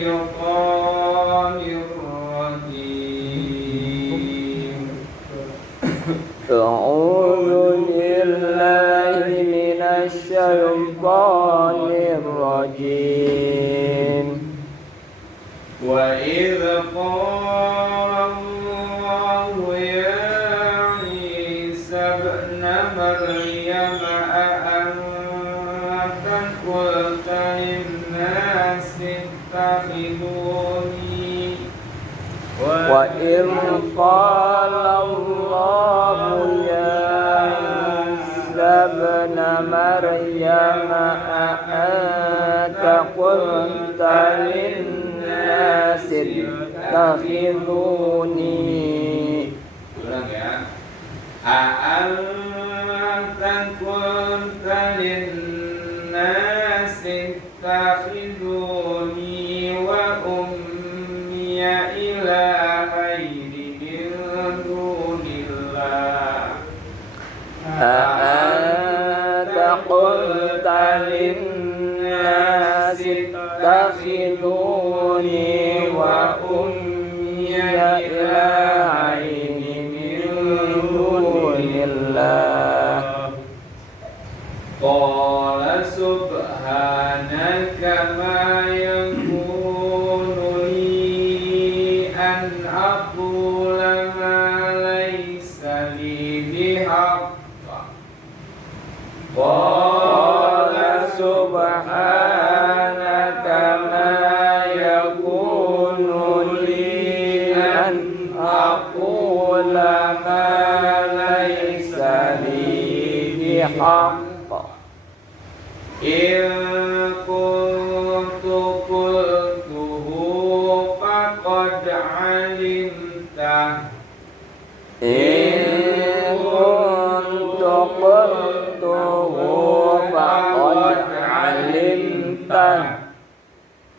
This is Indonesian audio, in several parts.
الشيطان الرجيم أعوذ بالله من الشيطان الرجيم وإذ قال الله يا عيسى ابن مريم أأنت قلت للناس اتخذوني وإذ قال الله يا عيسى ابن مريم أأنت قلت للناس اتخذوني أأنت قلت للناس اتخذوني وأمي إلهين من دون الله أأنت قلت للناس اتخذوني وأمي إلهين من دون الله قال سبحانك ما يكون لي أن أقول ما ليس لي بحق قال سبحانك ما يكون لي أن أقول ما ليس لي بحق إن كنت قلته فقد علمته إن كنت قلته فقد علمته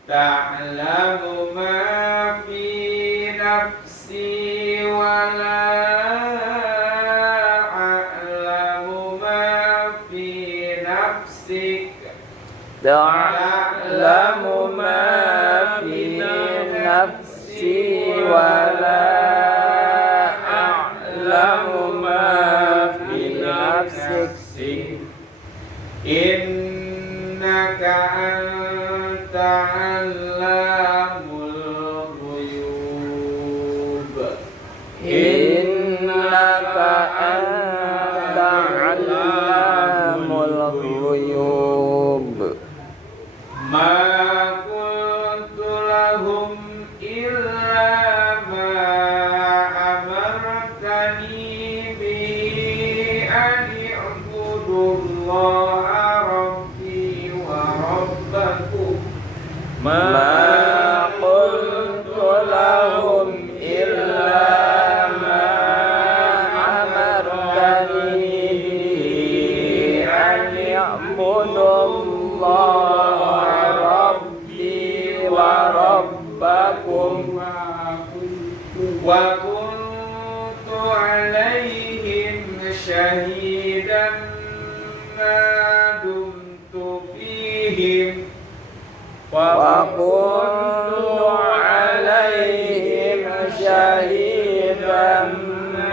تعلم ما في نفسي ولا أعلم ما في نفسك تعلم ما في نفسي ولا أعلم ما في نفسك إنك أنت علام الغيوب إنك أنت علام الغيوب ما كنت لهم إلا ما أمرتني به أن اعبدوا الله ربي وربكم ما قلت لهم إلا ما أمرتني به أن يعبدوا الله ربي وربكم وكنت عليهم شهيدا ما دمت فيهم وكنت عليهم شهيدا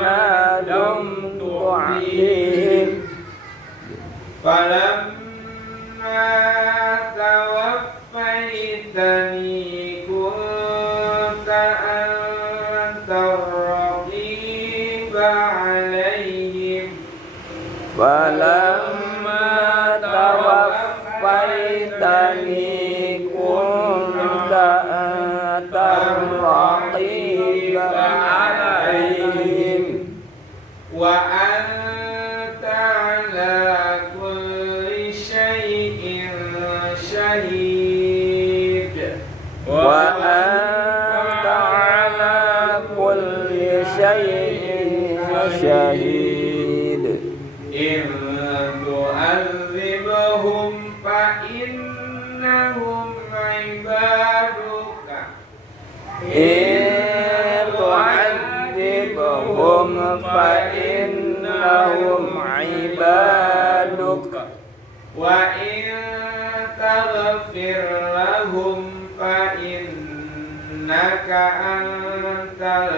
ما دمت عليهم فلما توفيتني كنت أنت الرقيب عليهم فلما توفيتني كنت أنت الرقيب عليهم وأنت على كل شيء شهيد وأنت على كل شيء شهيد إن تعذبهم فإنهم عبادك إن تعذبهم فإنهم عبادك وإن تغفر لهم فإن innaka antal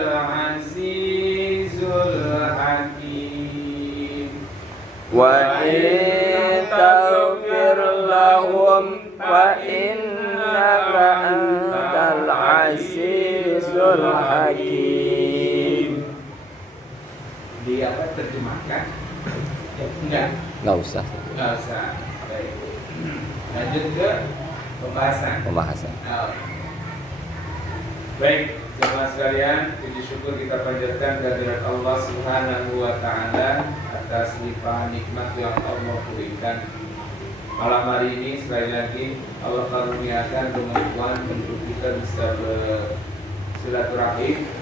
azizul hakim. Wa in taghfir lahum fa innaka antal azizul hakim. Dia apa terjemahkan? Enggak usah. Baik. Lanjut ke pembahasan. Oh. Baik, jemaah sekalian, puji syukur kita panjatkan kehadirat Allah Subhanahu wa taala atas limpahan nikmat yang Allah berikan. Malam hari ini sekali lagi Allah karuniakan kemampuan untuk kita bisa bersilaturahim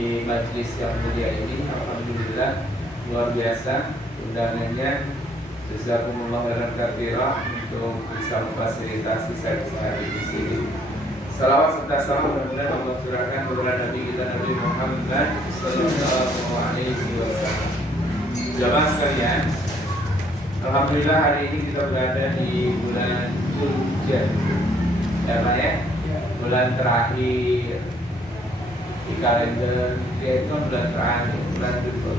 di majlis yang mulia ini. Alhamdulillah luar biasa undangannya. Jazakumullah khairan katsira untuk bisa memfasilitasi saya hari di sini. Salawat serta salam mudah-mudahan Allah curahkan kepada Nabi kita Nabi Muhammad sallallahu alaihi wasallam. Jamaah sekalian, alhamdulillah hari ini kita berada di bulan Zulhijjah. Ya Pak ya? Bulan terakhir di kalender, yaitu bulan terakhir, bulan ke-12.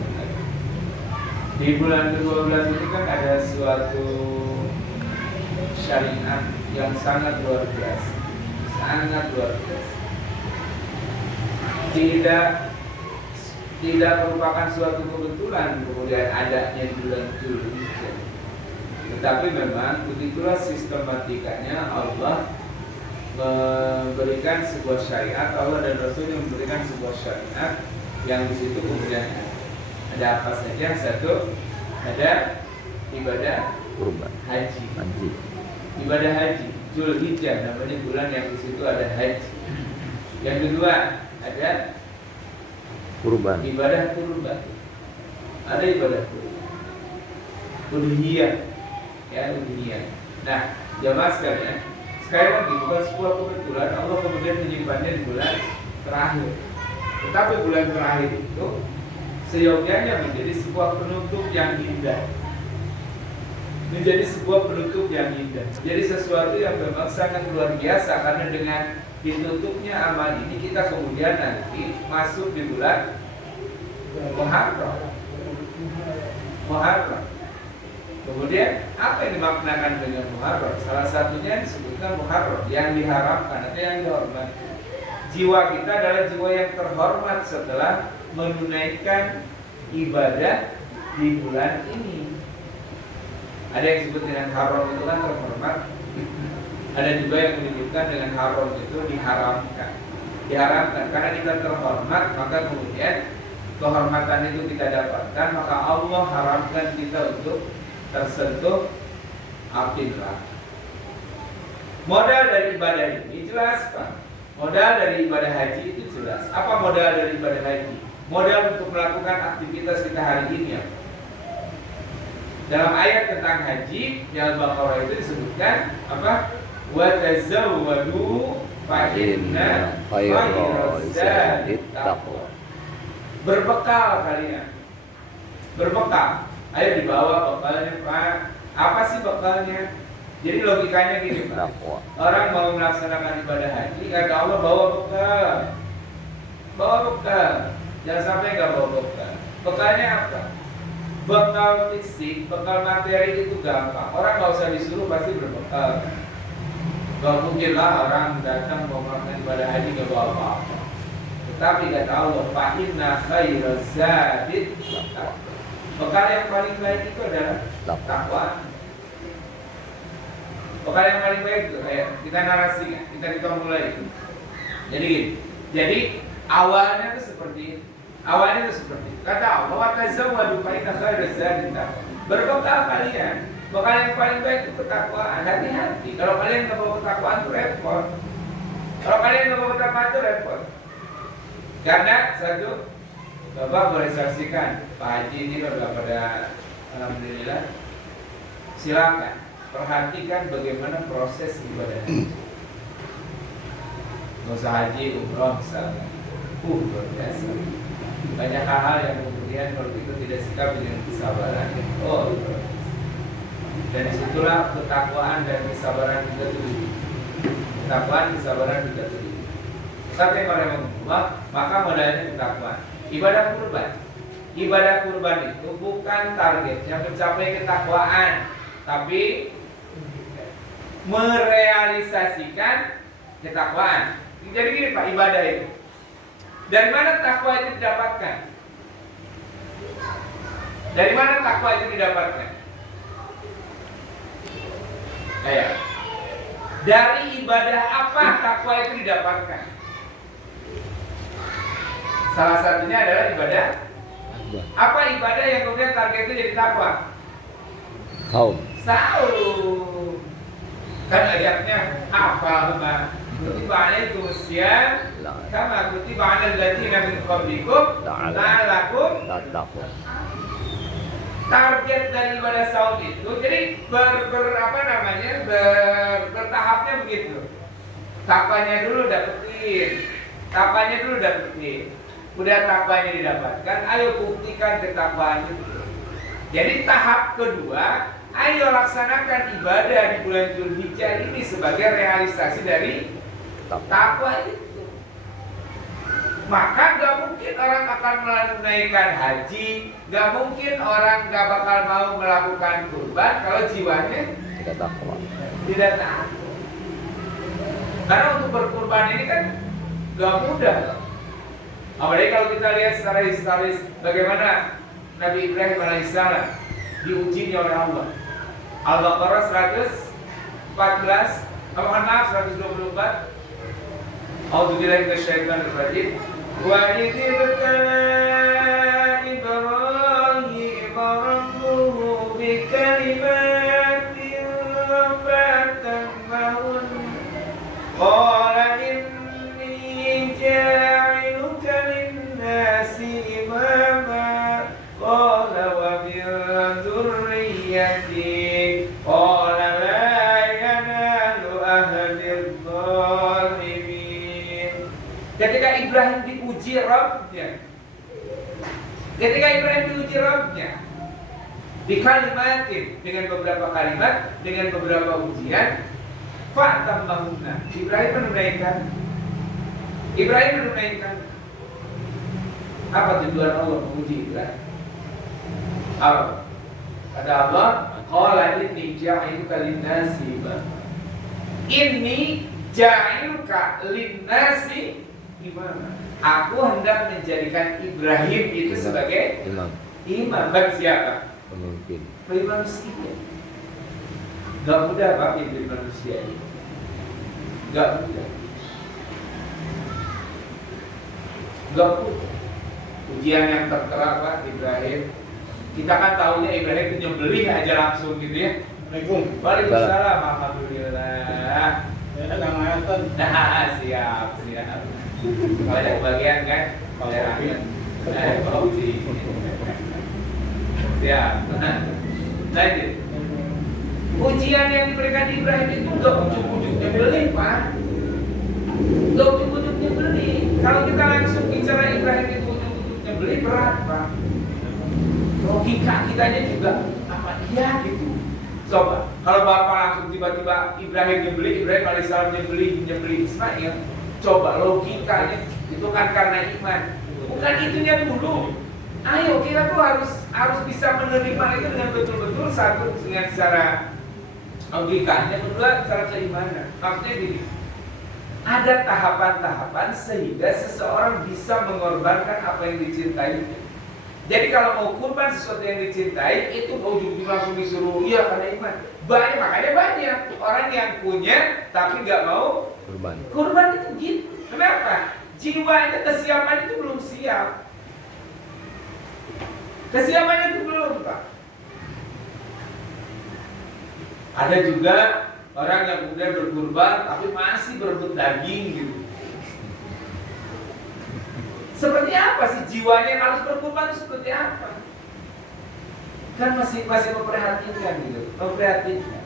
Di bulan ke-12 ini kan ada suatu syariat yang sangat luar biasa. Tidak merupakan suatu kebetulan kemudian adanya di bulan Zulhijjah. Tetapi memang begitulah sistematikanya Allah memberikan sebuah syariat, Allah dan Rasul memberikan sebuah syariat yang di situ kemudian ada apa saja? Satu, ada ibadah Kurban. haji. Ibadah haji, Zulhijjah namanya bulan yang di situ ada haji. Yang kedua, ada Kurban. ibadah kurban. Ada ibadah kurban. Uluhiyah. Ya, uluhiyah. Nah, jamaah sekalian, sekali lagi bukan sebuah kebetulan Allah kemudian menyimpannya di bulan terakhir. Tetapi bulan terakhir itu seyogyanya menjadi sebuah penutup yang indah. Jadi sesuatu yang memang sangat luar biasa, karena dengan ditutupnya amal ini kita kemudian nanti masuk di bulan Muharram. Kemudian apa yang dimaknakan dengan Muharram? Salah satunya disebutkan Muharram, yang diharamkan atau yang dihormati. Jiwa kita adalah jiwa yang terhormat setelah menunaikan ibadah di bulan ini. Ada yang disebut dengan haram itu kan terhormat. Ada juga yang menyebutkan dengan haram itu diharamkan. Karena kita terhormat, maka kemudian kehormatan itu kita dapatkan, maka Allah haramkan kita untuk tersentuh api neraka. Modal dari ibadah ini jelas Pak. Modal dari ibadah haji itu jelas. Apa modal dari ibadah haji? Modal untuk melakukan aktivitas kita hari ini ya. Dalam ayat tentang haji di Al-Baqarah itu disebutkan apa? Wa tazawwadu fa inna khairaz zadit taqwa. Berbekal kalian. Ayo dibawa bekalnya Pak. Apa sih bekalnya? Jadi logikanya gini Pak. Orang mau melaksanakan ibadah haji, kata Allah bawa bekal. Jangan sampai nggak bawa bekal. Bekalnya apa? Bekal fisik, bekal materi itu gampang. Orang nggak usah disuruh pasti berbekal. Gak mungkin lah orang datang mau melakukan ibadah haji nggak bawa apa-apa. Tetapi kata Allah, fa inna khairaz zadit taqwa. Bekal yang paling baik itu adalah takwa. Bekal yang paling baik itu kayak kita narasikan, kita mulai. Jadi gini. Jadi awalnya itu seperti kata Allah, wa tazawwadu fa inna khairaz zadit taqwa. Berbekal kalian. Bekal yang paling baik itu ketakwaan. Hati-hati. Kalau kalian nggak bawa ketakwaan itu repot. Karena satu, Bapak boleh saksikan Pak Haji ini kalau pada alhamdulillah. Silakan perhatikan bagaimana proses ibadah. Nggak usah haji, umroh misalnya. Luar biasa. Banyak hal-hal yang kemudian kalau itu tidak sikap dengan kesabaran. Dan disitulah ketakwaan dan kesabaran kita terjadi. Rahimahullah, maka modalnya ketakwaan. Ibadah kurban itu bukan targetnya mencapai ketakwaan, tapi merealisasikan ketakwaan. Jadi gini Pak, ibadah itu dari mana takwa itu didapatkan? Dari mana takwa itu didapatkan? Dari ibadah apa takwa itu didapatkan? Salah satunya adalah ibadah. Apa ibadah yang kemudian targetnya jadi takwa? Saum. Saum. Kan ayatnya apa? Kutiba alaikum siyam kama kutiba alal ladzina min qablikum la'allakum tattaqun. Target dari ibadah saum itu jadi bertahapnya begitu. Takwanya dulu dapetin. Udah takwanya didapatkan, ayo buktikan ketakwaan itu. Jadi tahap kedua, ayo laksanakan ibadah di bulan Dzulhijjah ini sebagai realisasi dari takwa itu. Maka gak mungkin orang akan menunaikan haji, gak mungkin orang gak bakal mau melakukan kurban kalau jiwanya Tidak takwa. tidak takwa. Karena untuk berkurban ini kan gak mudah. Apalagi kalau kita lihat secara historis bagaimana Nabi Ibrahim alaihissalam diujinya oleh Allah. Al-Baqarah 114, 124. A'udzubillahi minasyaitonir rajim. Wa idh ibtala Ibrahim rabbuhu bikalimatin fatammahun. Qala inni ja'iluka lin-nasi imama. Qala wa min dzurriyyati. Qala la yanalu ahli dzalimin. Ketika Ibrahim diuji Rabbnya, di kalimatin, dengan beberapa kalimat, dengan beberapa ujian, fatammahunna. Ibrahim menunaikan. Apa tujuan Allah menguji Ibrahim? Apa? Kata Allah, qala inni ja'iluka lin-nasi imama. Inni ja'iluka lin-nasi imama. Aku hendak menjadikan Ibrahim itu sebagai imam bagi siapa? Pemimpin. Bagi manusia. Gak mudah Pak pimpin manusia ini. Gak mudah. Ujian yang tertera Pak Ibrahim. Kita kan tahunya Ibrahim itu nyembelih aja langsung gitu ya. Waalaikumsalam. Alhamdulillah. Nah, siap. Kalau ada kebagian kan, siap. Lanjut. Ujian yang diberikan Ibrahim itu gak ujuk-ujuknya beli, Pak. Gak ujuk-ujuknya beli. Kalau kita langsung bicara Ibrahim itu ujuk-ujuknya beli, berat, Pak. Logika kitanya juga apa? Iya gitu. Coba, kalau Bapak langsung tiba-tiba Ibrahim alaihissalam nyembelih Ismail, coba logikanya itu kan karena iman. Bukan itunya dulu. Ayo kita tuh harus bisa menerima itu dengan betul-betul, satu dengan secara logikanya, kedua secara keimanan. Maksudnya gini, ada tahapan-tahapan sehingga seseorang bisa mengorbankan apa yang dicintai. Jadi kalau mau kurban sesuatu yang dicintai, itu ujung-ujung langsung disuruh iya karena iman. Makanya banyak orang yang punya tapi nggak mau kurban itu gitu. Kenapa? Jiwanya, kesiapan itu belum siap. Kesiapannya itu belum, Pak. Ada juga orang yang kemudian berkurban tapi masih berebut daging gitu. Seperti apa sih jiwanya harus berkorban itu seperti apa? Kan masih memperhatikan gitu, memperhatikan.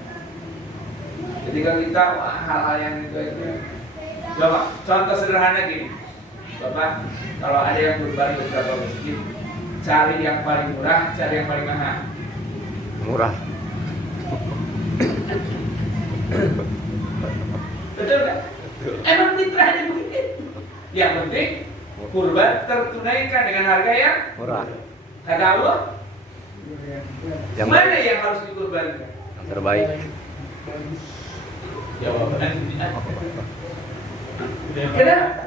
Ketika kita hal-hal yang itu, coba contoh sederhana gini, Bapak, kalau ada yang kurban di beberapa masjid, cari yang paling murah, cari yang paling mahal. Murah. Betul nggak? Emang fitrahnya begitu. Yang penting kurban tertunaikan dengan harga yang Murah. kata Allah. Yang Mana yang harus dikurbankan? Yang terbaik. Jawabannya. Kenapa?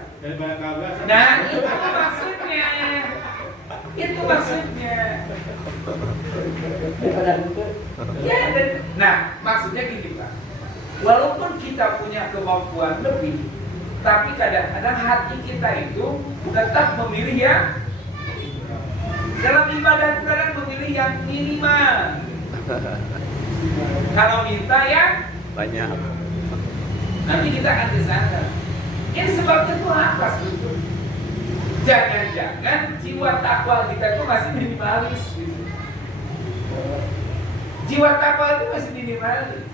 Nah, itu maksudnya. Itu maksudnya. Ya, nah, maksudnya gini Pak. Walaupun kita punya kemampuan lebih, tapi kadang-kadang hati kita itu tetap memilih yang dalam ibadah itu kadang memilih yang minimal. Kalau minta yang Banyak. nanti kita akan ke sana. Ini sebabnya itu apa sebetulnya? Jangan-jangan jiwa takwa kita itu masih minimalis. Gitu. Jiwa takwa itu masih minimalis.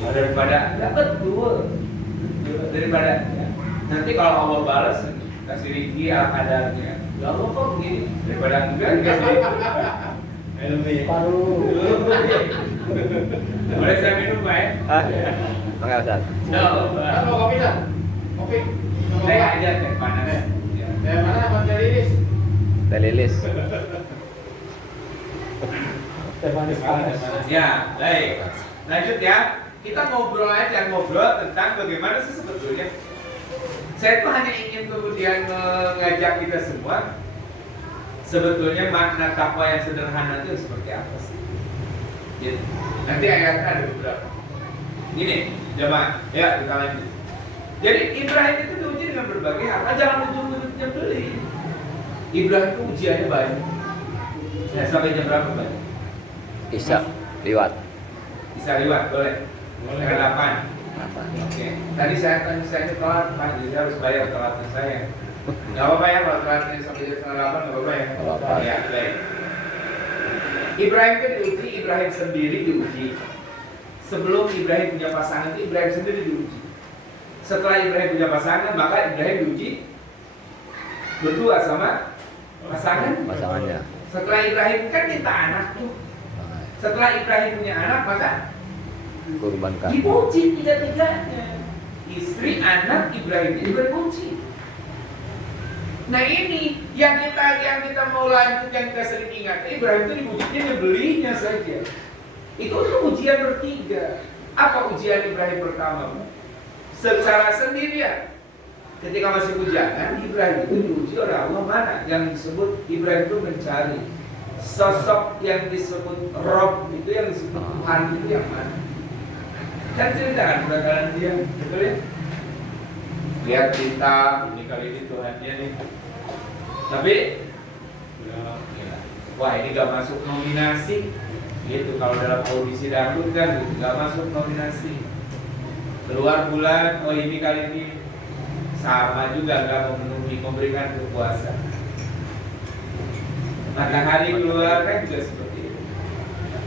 Daripada enggak betul. Daripada ya. Nanti kalau Allah balas kasih rezeki al-qadarnya. Ya Allah kok begini? Daripada enggak dikasih rezeki. Boleh saya minum Pak ya? Enggak Ustaz. No, kopi dah. Kopi. teh aja teh panas. Ya. Mana Bang Lilis? Teh lilis. Teh manis panas. Ya, baik. Lanjut ya. Kita ngobrol aja, ngobrol tentang bagaimana sih sebetulnya. Saya tuh hanya ingin kemudian mengajak kita semua sebetulnya makna takwa yang sederhana itu seperti apa sih? Gitu. Nanti ayatnya ada beberapa. Gini, jemaah, ya kita lanjut. Jadi Ibrahim itu diuji dengan berbagai hal. Jangan ujung-ujungnya beli. Ibrahim itu ujiannya banyak. Ya, sampai jam berapa banyak? Isya liwat. Bisa lewat, boleh. Boleh. 8. Apa? Oke. Tadi saya telat, Pak. Jadi saya harus bayar telatnya saya. Gak apa-apa ya kalau telatnya sampai jam 7:30 gak apa-apa ya. Gak apa-apa. Ya, baik. Ibrahim itu diuji, Ibrahim sendiri diuji. Sebelum Ibrahim punya pasangan itu Ibrahim sendiri diuji. Setelah Ibrahim punya pasangan, maka Ibrahim diuji berdua sama Pasangannya. Setelah Ibrahim kan minta anak tuh. Setelah Ibrahim punya anak, maka Kurbankan. dipuji tiga-tiganya. Istri, anak, Ibrahim itu juga dipuji. Nah ini yang kita mau lanjut, yang kita sering ingat, Ibrahim itu dipujinya nyebelinya saja. Itu ujian bertiga. Apa ujian Ibrahim pertama? Secara sendirian. Ketika masih bujangan, Ibrahim itu diuji oleh Allah mana? Yang disebut Ibrahim itu mencari sosok yang disebut Rob itu, yang disebut Tuhan itu yang mana? Kan ceritakan bakalan dia, betul ya? Lihat kita, ini kali ini Tuhannya nih. Tapi, wah ini gak masuk nominasi. Gitu, kalau dalam audisi dangdut kan gitu, gak masuk nominasi. Keluar bulan, oh ini kali ini sama juga gak memenuhi, memberikan kepuasan. Matahari keluar kan juga seperti itu.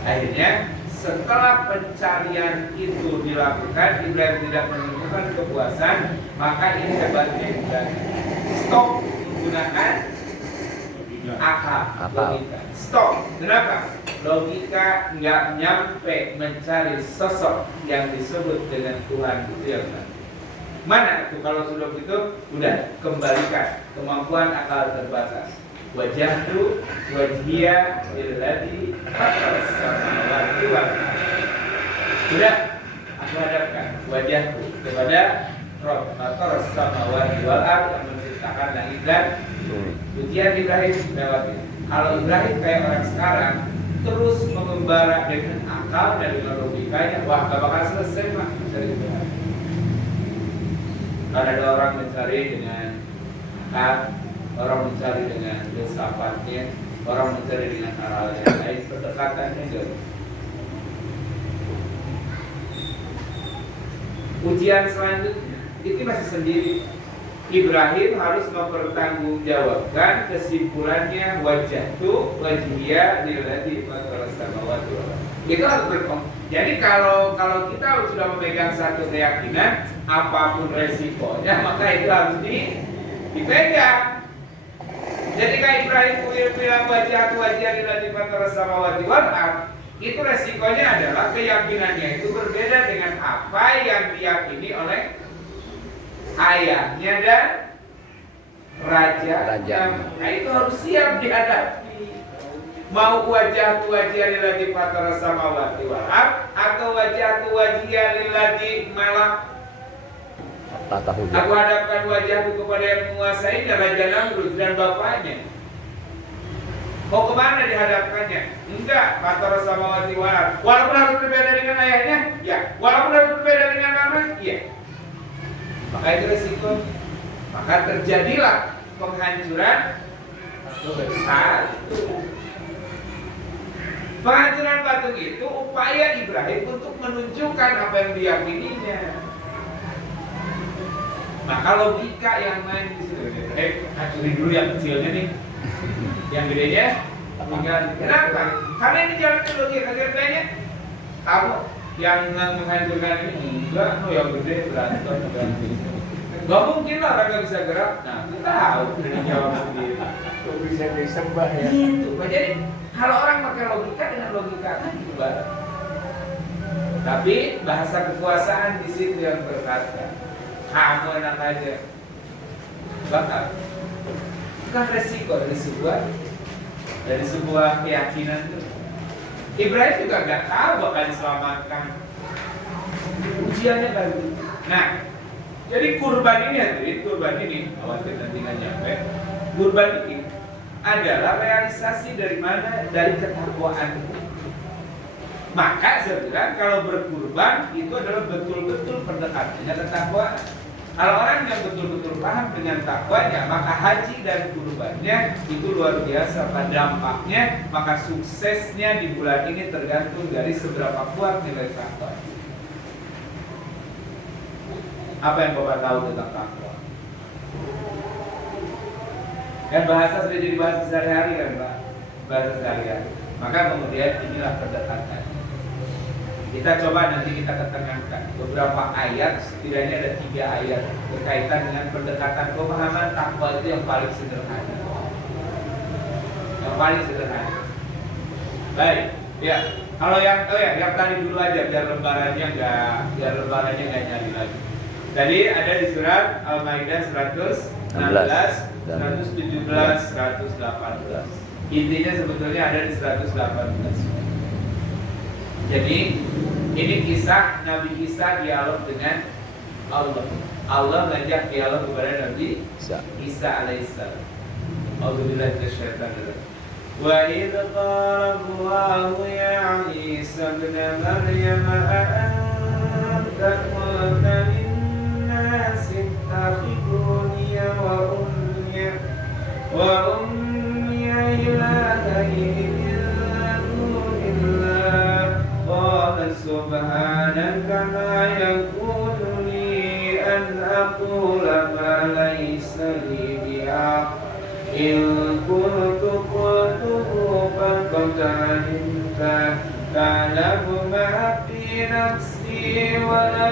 Akhirnya setelah pencarian itu dilakukan, Ibrahim tidak menemukan kepuasan, maka ini hebatnya Ibrahim. Stop menggunakan akal, logika. Stop. Kenapa? Logika nggak nyampe mencari sosok yang disebut dengan Tuhan itu yang mana itu? Kalau sudah gitu, udah kembalikan kemampuan akal terbatas. Wajahku wajhiya lilladzi fataras samawati wal ardh. Sudah aku hadapkan wajahku kepada Rabb fataras samawati wal ardh yang menciptakan langit dan bumi. Ujian Ibrahim melewati. Kalau Ibrahim kayak orang sekarang terus mengembara dengan akal dan dengan logikanya, wah gak bakal selesai Pak mencari Tuhan. Karena ada orang mencari dengan akal, orang mencari dengan filsafatnya, orang mencari dengan hal yang lain, pendekatannya gitu. Ujian selanjutnya itu masih sendiri. Ibrahim harus mempertanggungjawabkan kesimpulannya wajahtu wajhiya lilladzi fataras samawati wal ardh. Itu harus jadi kalau kita sudah memegang satu keyakinan, apapun resikonya maka itu harus dipegang. Jadi kayak Ibrahim bilang wajahtu wajhiya lilladzi fataras samawati wal ardh, itu resikonya adalah keyakinannya itu berbeda dengan apa yang diyakini oleh ayahnya dan raja. Nah itu harus siap dihadapi. Mau wajah lillati fatara samawati wal ard atau wajah lillati malak. Aku hadapkan wajahku kepada yang menguasai dan Raja Namrud dan bapaknya. Mau kemana dihadapkannya? Enggak, fatara samawati wal ard. Walaupun harus berbeda dengan ayahnya, ya. Walaupun harus berbeda dengan namanya, iya. Maka itu resiko. Maka terjadilah penghancuran patung. Penghancuran patung itu upaya Ibrahim untuk menunjukkan apa yang diyakininya. Maka logika yang main di sini. Hancurin dulu yang kecilnya nih. Yang gedenya tinggal. Kenapa? Karena ini jalan logika katanya. Kamu yang menghancurkan ini enggak, yang gede berantem. Gak mungkin lah orang gak bisa gerak. Nah, kita tahu dari jawab sendiri. Kok bisa disembah ya? Gitu. Jadi kalau orang pakai logika dengan logika kan gitu banget. Tapi bahasa kekuasaan di situ yang berkata, kamu enak aja. Bakal. Bukan resiko dari sebuah keyakinan itu. Ibrahim juga nggak tahu bakal diselamatkan. Ujiannya kan gitu. Nah, jadi kurban ini, khawatir nanti nggak nyampe. Kurban ini adalah realisasi dari mana? Dari ketakwaan. Maka saya bilang kalau berkurban itu adalah betul-betul pendekatannya ketakwaan. Kalau orang yang betul-betul paham dengan takwanya, maka haji dan kurbannya itu luar biasa pada dampaknya. Maka suksesnya di bulan ini tergantung dari seberapa kuat nilai takwa. Apa yang Bapak tahu tentang takwa? Kan bahasa sudah jadi bahasa sehari-hari kan Pak? Bahasa sehari-hari. Maka kemudian inilah pendekatan. Kita coba nanti kita ketengahkan beberapa ayat, setidaknya ada 3 ayat berkaitan dengan pendekatan pemahaman takwa itu yang paling sederhana. Yang paling sederhana. Baik, ya. Kalau yang tadi dulu aja biar lebarannya nggak nyari lagi. Tadi ada di surat Al-Maidah 116, 117, 118. Intinya sebetulnya ada di 118. Jadi ini kisah Nabi Isa dialog dengan Allah. Allah mengajak dialog kepada Nabi Isa alaihissalam. A'udzubillahi minasyaitonir rajim. Wa idz qala Allahu ya Isa ibn Maryam a'anta qulta lin-nasi ittakhiduni wa ummi ilahaini min dunillah. Qala subhanaka ma yakunu li an aqula ma laysa li bihaq in kuntu qultuhu faqad 'alimta ta'lamu ma fi nafsi wa la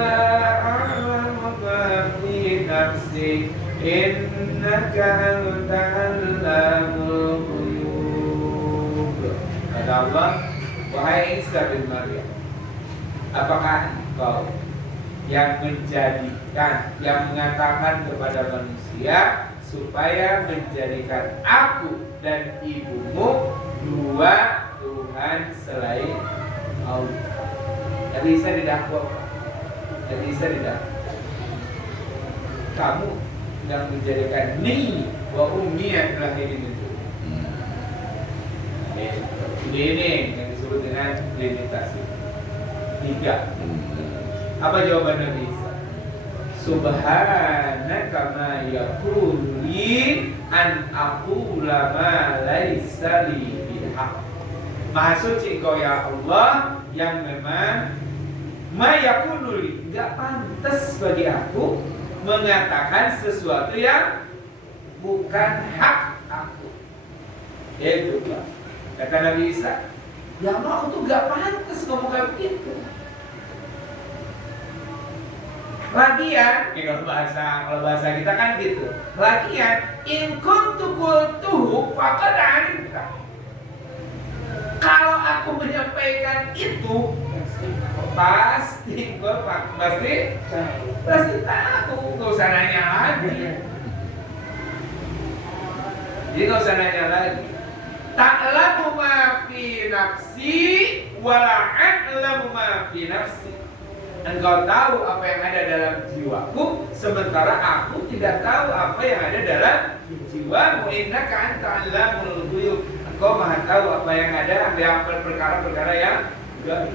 a'lamu ma fi nafsi innaka anta 'allamul ghuyub. Kata Allah, wahai Isa bin Maryam, apakah engkau yang menjadikan, yang mengatakan kepada manusia supaya menjadikan aku dan ibumu dua Tuhan selain Allah? Nabi Isa didakwa. Kamu yang menjadikan ni wa ummi adalah ini itu. Ini yang disebut dengan limitasi. 3. Apa jawaban Nabi Isa? Subhanaka ma yakunu li an aqula ma laysa li bihaq. Maha suci Engkau ya Allah yang memang ma yakunu li, enggak pantas bagi aku mengatakan sesuatu yang bukan hak aku. Itu Pak. Kata Nabi Isa, ya Allah aku tuh gak pantas ngomong kayak begitu. Lagian, kalau bahasa kita kan gitu. Lagian, in kuntu qultuhu faqad 'alimta. Kalau aku menyampaikan itu pasti tahu, nggak usah nanya lagi. Jadi nggak usah nanya lagi. Ta'lamu ma fi nafsi wa la a'lamu ma fi nafsi. Engkau tahu apa yang ada dalam jiwaku, sementara aku tidak tahu apa yang ada dalam jiwamu. Innaka anta 'allamul ghuyub. Engkau maha tahu apa yang ada, yang perkara-perkara yang gaib.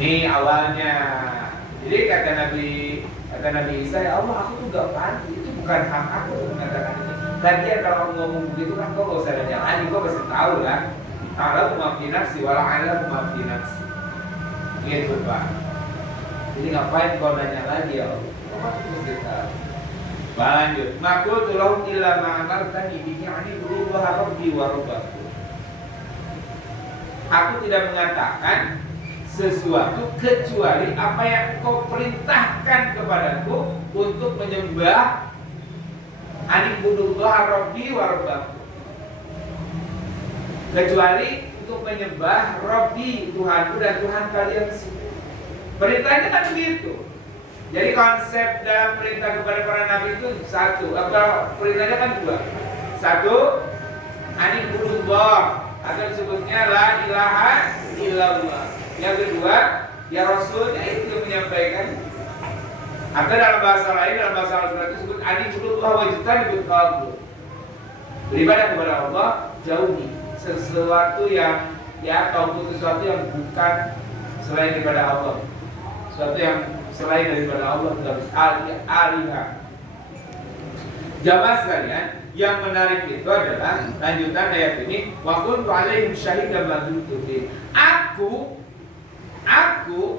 Ini awalnya. Jadi kata Nabi Isa, ya Allah, aku tuh gak pantas, itu bukan hak aku untuk mengatakan ini. Lagian kalau ngomong begitu kan kau gak usah nanya lagi, kau pasti tahu lah. Ta'lamu ma fi nafsi wa la a'lamu ma fi nafsi. Gitu Pak. Jadi ngapain kau nanya lagi ya Allah? Kau pasti mesti tahu. Lanjut. Maqultu lahum illa ma amartani bihi ani berubah rabbi wa rabbakum. Aku tidak mengatakan sesuatu kecuali apa yang kau perintahkan kepadaku untuk menyembah Anibudullah Rabbi wa Rabbakum, kecuali untuk menyembah Rabbi, Tuhanku dan Tuhan kalian semua. Perintahnya kan begitu. Jadi konsep dalam perintah kepada para nabi itu satu, atau perintahnya kan dua. Satu, Anibudullah, atau disebutnya la ilaha illallah. Yang kedua, ya Rasulnya itu yang menyampaikan. Atau dalam bahasa lain, dalam bahasa Al-Quran itu disebut Anibudullah wajtanibut taghut. Beribadah kepada Allah, jauhi sesuatu yang taghut, sesuatu yang bukan selain daripada Allah, sesuatu yang selain daripada Allah, alihah. Jamaah sekalian, yang menarik itu adalah lanjutan ayat ini, wa kuntu alaihim syahidan ma dumtu fihim. Aku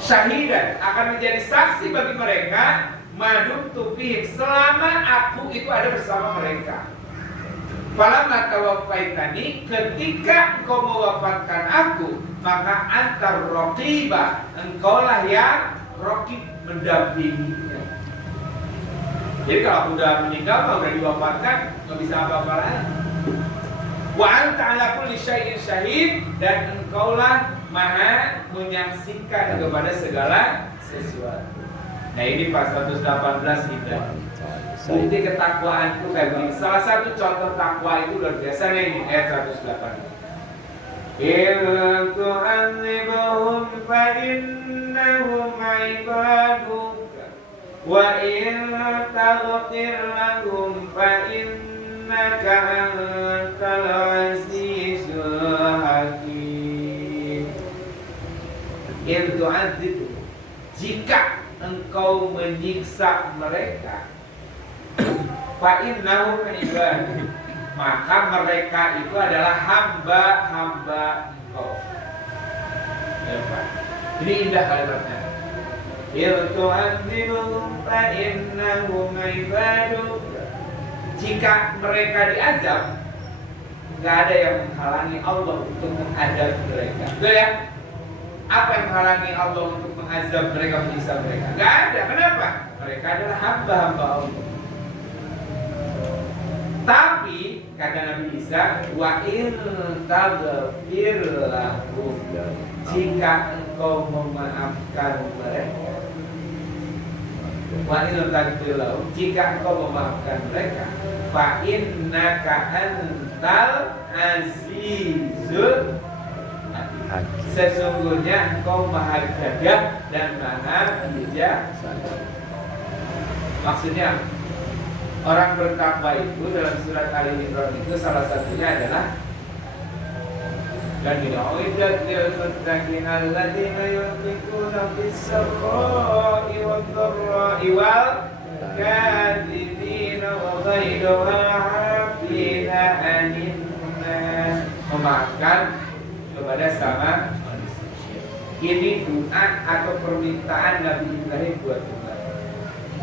syahidan akan menjadi saksi bagi mereka madum tufihim, selama aku itu ada bersama mereka. Falamma tawaffaitani, ketika engkau mewafatkan aku, maka antar raqiba, engkaulah yang raqib, mendampinginya. Jadi kalau aku udah meninggal, udah diwafatkan, nggak bisa apa-apa lagi. Wa anta ala kulli syai'in syahid, dan engkaulah maha menyaksikan kepada segala sesuatu. Nah ini pas 118 Hijrah. Bukti ketakwaan itu kayak begini. Salah satu contoh takwa itu luar biasa nih, ini ayat 108. In tu'adzibhum fa innahum 'ibaduka wa in taghfir lahum fa innaka antal 'azizul hakim. In tu'adzibhum, jika engkau menyiksa mereka, fa innahum ibadu, maka mereka itu adalah hamba-hamba engkau. Ini indah kalimatnya. Iltu'adzibhum fa innahum ibadu. Jika mereka diazab, nggak ada yang menghalangi Allah untuk mengadab mereka. Betul ya? Apa yang menghalangi Allah untuk mengazab mereka, menyiksa mereka? Nggak ada. Kenapa? Mereka adalah hamba-hamba Allah. Tapi kata Nabi Isa, wa in taghfir lahum, jika engkau memaafkan mereka, wa in taghfir lahum, jika engkau memaafkan mereka, fa innaka antal azizul hakim, sesungguhnya engkau maha gagah dan maha bijaksana. Maksudnya orang bertakwa itu dalam surat Ali Imran itu salah satunya adalah dan uiddat lil muttaqin alladzina yunfiquna fis sarra'i wad dharra'i wal kadhibina wal ghaiza wal 'afina 'anil nas, memaafkan kepada sama manusia. Ini doa atau permintaan Nabi Ibrahim buat Tuhan.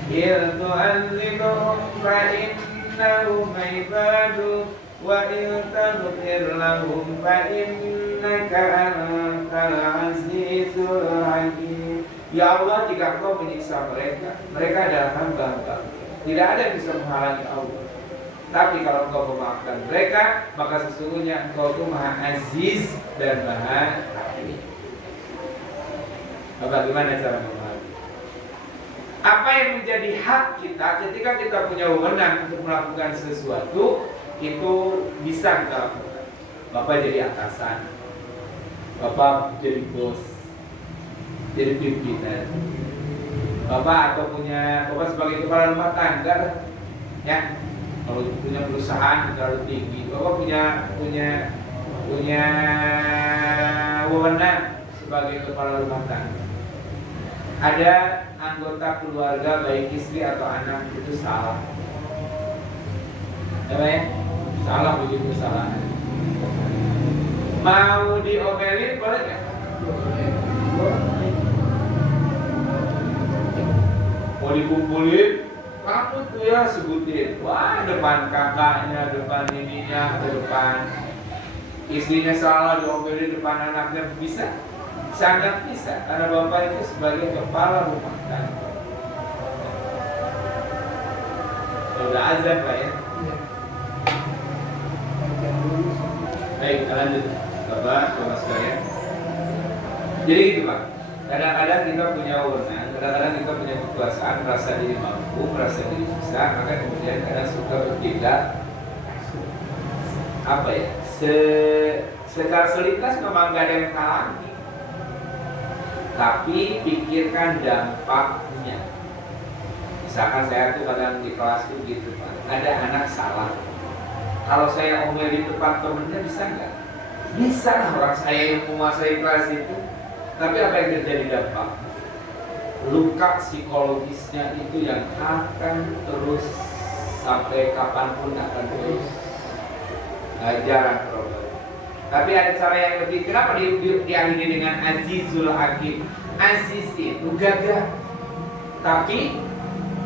Il tu'adzibhum fa innahum ibadu wa in taghfir lahum fa innaka antal azizul hakim. Ya Allah, jika Engkau menyiksa mereka, mereka adalah hamba-hamba. Tidak ada yang bisa menghalangi Allah. Tapi kalau engkau memaafkan mereka, maka sesungguhnya engkau itu maha aziz dan maha hakim. Bagaimana cara memahami? Apa yang menjadi hak kita ketika kita punya wewenang untuk melakukan sesuatu, itu bisa kita lakukan. Bapak jadi atasan, Bapak jadi bos, jadi pimpinan, Bapak sebagai kepala rumah tangga, ya. Kalau punya perusahaan terlalu tinggi, Bapak punya wewenang sebagai kepala rumah tangga. Ada anggota keluarga baik istri atau anak itu salah, ya? Salah begitu salah. Mau diomelin boleh nggak? Mau dikumpulin, kamu tuh ya sebutin. Wah, depan kakaknya, depan ininya, depan istrinya salah diomelin depan anaknya, bisa? Sangat bisa, karena bapak itu sebagai kepala rumah tangga. Udah azab Pak ya? Baik, lanjut Bapak sekalian. Jadi gitu Pak, kadang-kadang kita punya wewenang, kadang-kadang kita punya kekuasaan, merasa diri mampu, merasa diri bisa, maka kemudian kadang suka bertindak apa ya? Secara selintas memang gak ada yang halangi, tapi pikirkan dampaknya. Misalkan saya tuh kadang di kelas tuh gitu Pak, ada anak salah. Kalau saya omel di depan temennya bisa nggak? Bisa lah, orang saya yang menguasai kelas itu. Tapi apa yang terjadi dampak? Luka psikologisnya itu yang akan terus sampai kapanpun akan terus. Jarang problem. Tapi ada cara yang lebih. Kenapa diakhiri dengan Azizul Hakim? Aziz itu gagah, tapi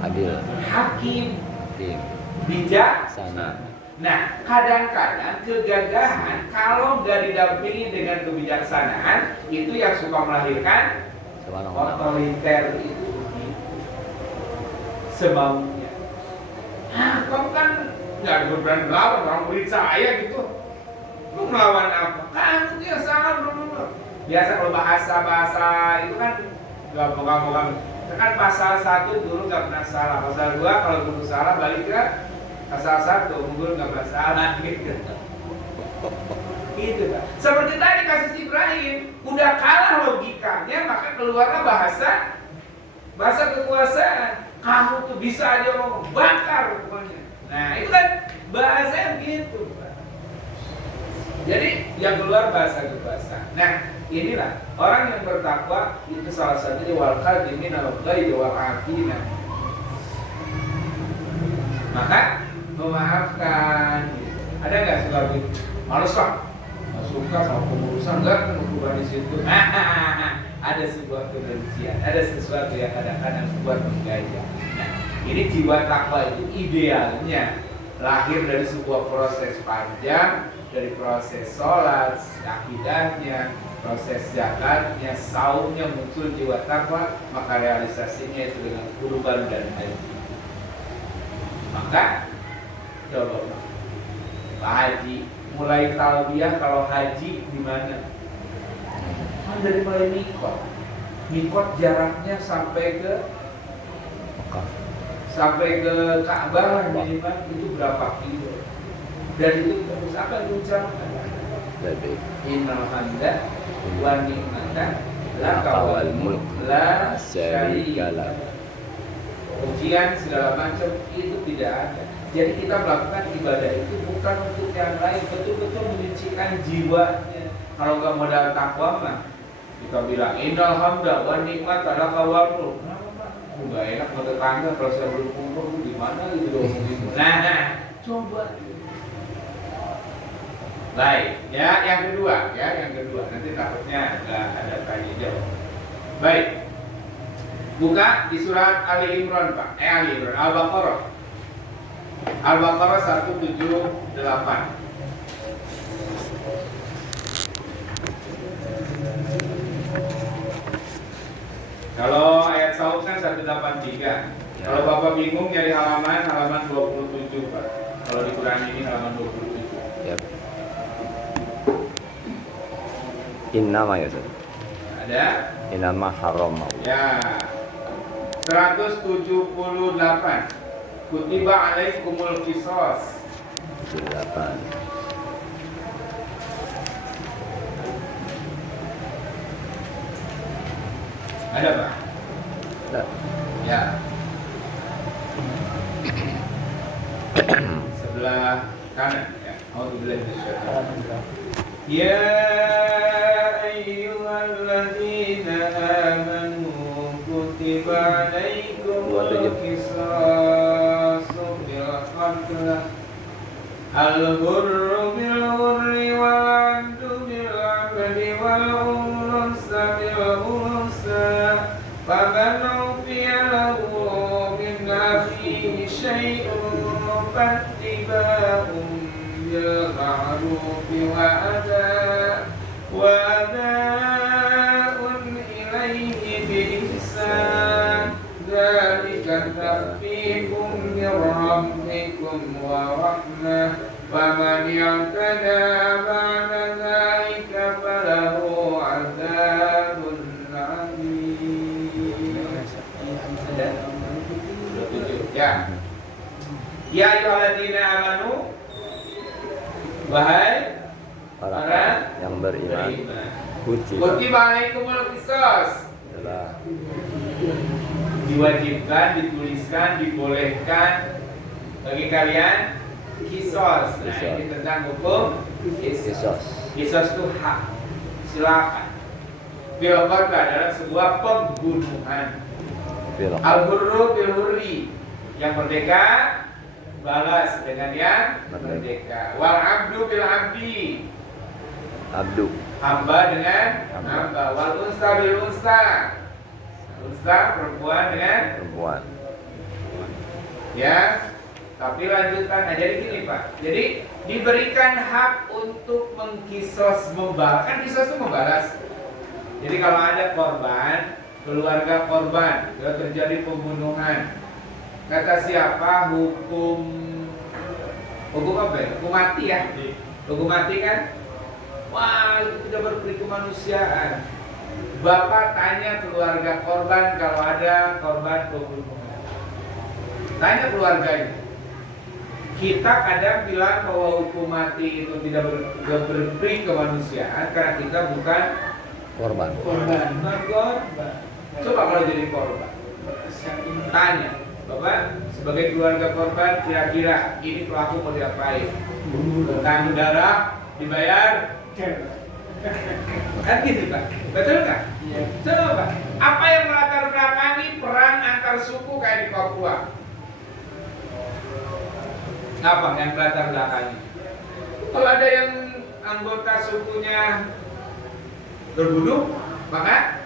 adil, hakim, bijak, bijaksana. Nah, kadang-kadang kegagahan kalau nggak didampingi dengan kebijaksanaan, itu yang suka melahirkan otoriter itu begitu, semaunya. Kamu kan nggak berani melawan orang murid saya gitu. Lu melawan apa? Kamu dia salah belum. Biasa kalau bahasa itu kan nggak pegang-pegang. Kan pasal 1 dulu nggak pernah salah, pasal 2 kalau dulu salah balik ke pasal 1, dulu nggak pernah salah gitu. Gitu Pak. Seperti tadi kasus Ibrahim, udah kalah logikanya, maka keluarlah bahasa kekuasaan. Kamu tuh bisa aja mau bakar rumahnya. Nah itu kan bahasa gitu Pak. Jadi yang keluar bahasa kekuasaan. Nah inilah orang yang bertakwa itu salah satunya wal qadimin al ghaidhi wal afina. Maka memaafkan. Ada nggak suka gitu? Males lah, nggak suka sama pengurusan, nggak mau di situ. Ada sebuah kebencian, ada sesuatu yang kadang-kadang buat menggaya. Nah, ini jiwa takwa itu idealnya lahir dari sebuah proses panjang, dari proses sholat, akidahnya, proses zakatnya, saumnya muncul jiwa takwa, maka realisasinya itu dengan kurban dan haji. Maka coba Pak Haji, mulai talbiyah kalau haji di mana? Kan dari mulai mikot jaraknya sampai ke Ka'bah lah minimal itu berapa kilo? Dan itu terus apa yang diucapkan? Innal hamda wa ni'mata laka wal mulk la syarika lak. Ujian segala macam itu tidak ada. Jadi kita melakukan ibadah itu bukan untuk yang lain, betul-betul menyucikan jiwanya. Kalau nggak modal takwa mah kita bilang innal hamda wa ni'mata laka wal mulk. Nggak enak mau tetangga kalau saya belum kumpul di mana gitu dong gitu. Nah, coba. Baik, ya yang kedua nanti takutnya nggak ada tanya jawab. Baik, buka di surat Ali Imran Pak, Al-Baqarah 178. Kalau ayat saud kan 183. Ya. Kalau Bapak bingung nyari halaman 27 Pak. Kalau di Quran ini halaman 27. Ya. Innama ya Ustaz. Ada? Innama haram. Ya. 178. Kutiba alaikumul qisas. 8. Ada Pak? Nah, Ya. Sebelah kanan ya. Auzubillahi minasyaitonir Ya ayyuhalladzina amanu kutiba alaikumul qisasu bil qatl al-hurru bil hurri wal 'abdu bil 'abdi wal unsa bil unsa faman ufiya lahu min akhihi syai'un fattiba'un bil ma'ruf wa ada'un ilaihi bi ihsan dzalika takhfifun min rabbikum wa rahmah faman i'tada ba'da dzalika falahu 'adzabun 'adzim. Ya. Ya ayyuhalladzina amanu, wahai orang yang beriman kutiba alaikumul qisas, adalah diwajibkan, dituliskan, dibolehkan bagi kalian kisos. Nah, Qisas. ini tentang hukum kisos. kisos. Kisos itu hak, silakan. Dilakukan dalam sebuah pembunuhan. Film. Al-hurru bil hurri, yang merdeka balas dengan yang merdeka. Wal 'abdu bil 'abdi, Abdu. hamba dengan hamba. Wal unsa bil unsa, unsa perempuan dengan Perempuan. ya. Tapi lanjutan, nah jadi gini Pak. Jadi diberikan hak untuk mengkisos, membalas. Kan kisos itu membalas. Jadi kalau ada korban, keluarga korban, kalau terjadi pembunuhan, kata siapa hukum apa ya? Hukum mati ya. Hukum mati kan? Wah, itu tidak berperi kemanusiaan. Bapak tanya keluarga korban kalau ada korban pembunuhan. Tanya keluarganya. Kita kadang bilang bahwa hukum mati itu tidak berperi kemanusiaan karena kita bukan Korban. korban. Coba kalau jadi korban, tanya, Bapak sebagai keluarga korban, kira-kira ini pelaku mau diapain? Tanggung darah dibayar? Kan gitu Pak, betul nggak? Iya. Coba, apa yang melatar belakangi perang antar suku kayak di Papua? Apa yang melatar belakangi? Kalau ada yang anggota sukunya terbunuh, maka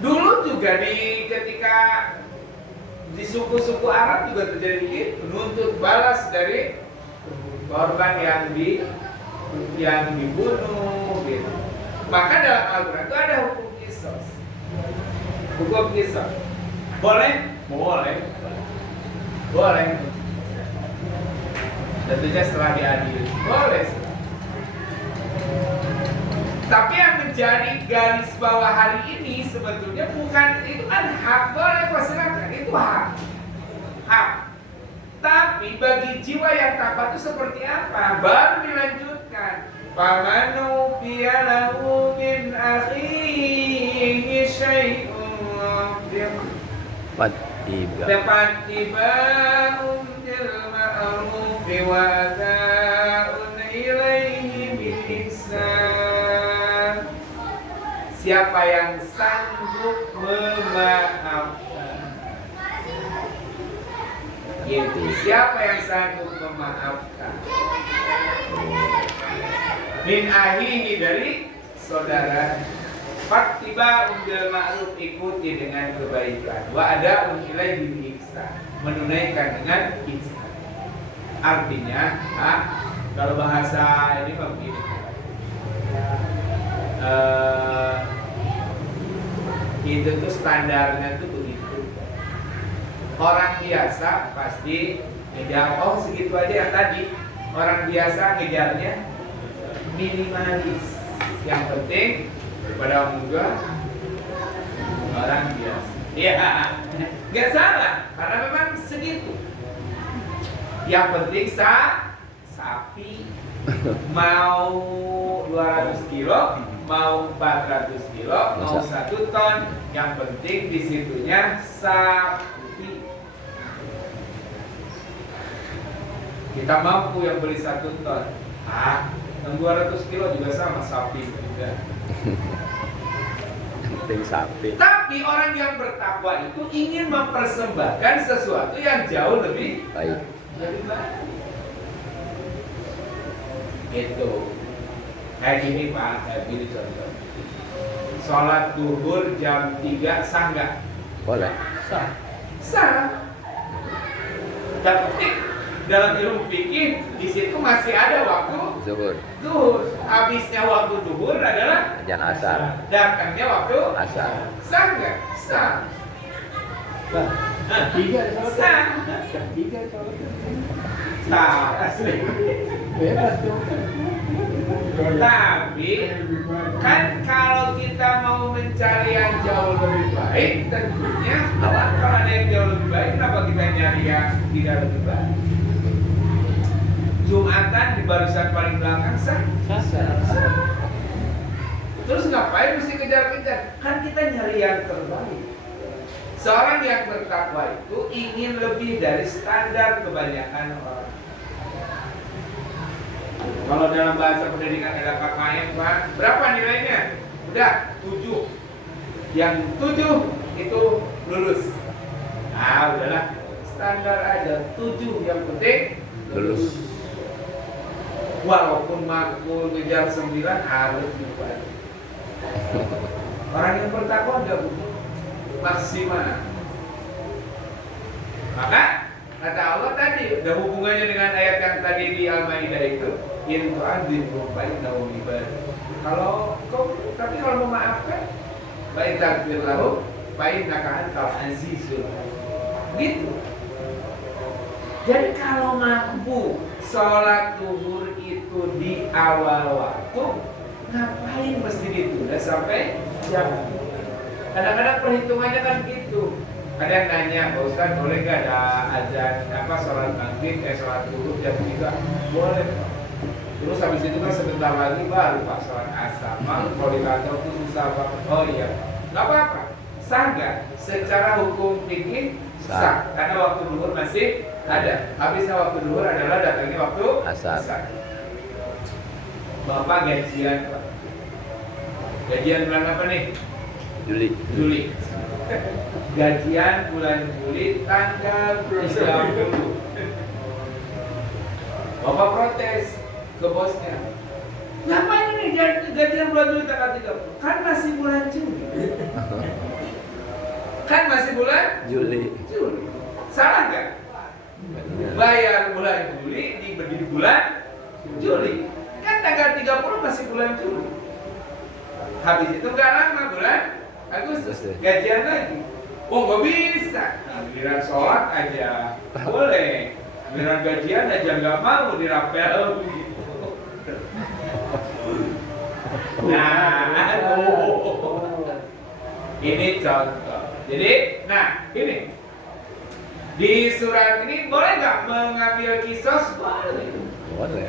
dulu juga ketika di suku-suku Arab juga terjadi begitu, menuntut balas dari korban yang dibunuh gitu. Maka dalam Al-Quran itu ada hukum qisas. Hukum qisas. Boleh? Boleh. Boleh. Tentunya setelah diadili. Boleh. Tapi yang menjadi garis bawah hari ini sebetulnya bukan itu kan hak, boleh silakan, itu hak. Hak. Tapi bagi jiwa yang takwa itu seperti apa? Baru dilanjutkan. Famanu fiyalahu min akhihi syai'un Fatiba. Fatiba'un bil ma'ruf wa ada'un ilaihi bi ihsan. Siapa yang sanggup memaafkan, yaitu siapa yang sanggup memaafkan min ahihi, dari saudara, fattiba bil ma'ruf, ikuti dengan kebaikan, wa ada ilaihi bi ihsan, menunaikan dengan ihsan. Artinya, kalau bahasa ini begini, itu tuh standarnya tuh begitu. Orang biasa pasti Ngejar, oh segitu aja yang tadi. Orang biasa ngejarnya minimalis. Yang penting daripada munggah orang biasa. Iya, nggak salah karena memang segitu. Yang penting sapi mau 200 kilo, mau 400 kilo, mau 1 ton, yang penting disitunya sapi. Kita mampu yang beli 1 ton, yang 200 kilo juga sama sapi juga. Penting sapi. Tapi orang yang bertakwa itu ingin mempersembahkan sesuatu yang jauh lebih Baik. baik. Itu kayak gini Pak, kayak gini contoh. Sholat duhur jam 3 sah nggak? Boleh. Sah. Tapi dalam ilmu fikih di situ masih ada waktu Zuhur. duhur. Habisnya waktu duhur adalah Ajan asar. datangnya waktu Asar. sah nggak? Sah. Tiga sholat. Sah. Tiga sholat. Sah. Asli. Bebas dong. Tapi kan kalau kita mau mencari yang jauh lebih baik, tentunya kalau ada yang jauh lebih baik, kenapa kita nyari yang tidak lebih baik? Jumatan di barisan paling belakang sah. Terus ngapain mesti kejar-kejar? Kan kita nyari yang terbaik. Seorang yang bertakwa itu ingin lebih dari standar kebanyakan orang. Kalau dalam bahasa pendidikan ada KKM Pak, berapa nilainya? Udah 7. Yang 7 itu lulus. Nah udahlah, standar aja 7, yang penting Lulus. Walaupun makul ngejar 9 harus dibuat. Orang yang bertakwa enggak butuh maksimal. Maka kata Allah tadi, ada hubungannya dengan ayat yang tadi di Al-Maidah itu, in tu'adzibhum fa innahum ibadah. Tapi kalau memaafkan, fa in taghfir lahum fa innaka antal azizul. Gitu. Jadi kalau mampu sholat zuhur itu di awal waktu, ngapain mesti ditunda sampai jam? Kadang-kadang perhitungannya kan gitu. Ada yang nanya, Pak Ustaz boleh nggak ada azan sholat maghrib, sholat zuhur jam 3? Boleh Pak. Terus habis itu kan sebentar lagi baru Pak sholat asar. Malu kalau di kantor itu susah banget. Oh iya, nggak apa-apa. Sah nggak? Secara hukum fikih sah. Karena waktu zuhur masih ada. Habisnya waktu zuhur adalah datangnya waktu asar. Bapak gajian Pak. Gajian bulan apa nih? Juli. Gajian bulan Juli tanggal 30. Bapak protes ke bosnya. Ngapain ini gajian bulan Juli tanggal 30? Kan masih bulan Juli. Kan masih bulan Juli. Salah nggak? Bayar bulan Juli di bulan Juli. Kan tanggal 30 masih bulan Juli. Habis itu nggak lama bulan Agustus, gajian lagi. Oh nggak bisa, giliran sholat aja boleh, giliran gajian aja nggak mau dirapel begitu. Nah, ini contoh. Jadi, ini di surat ini boleh nggak mengambil kisos? Boleh.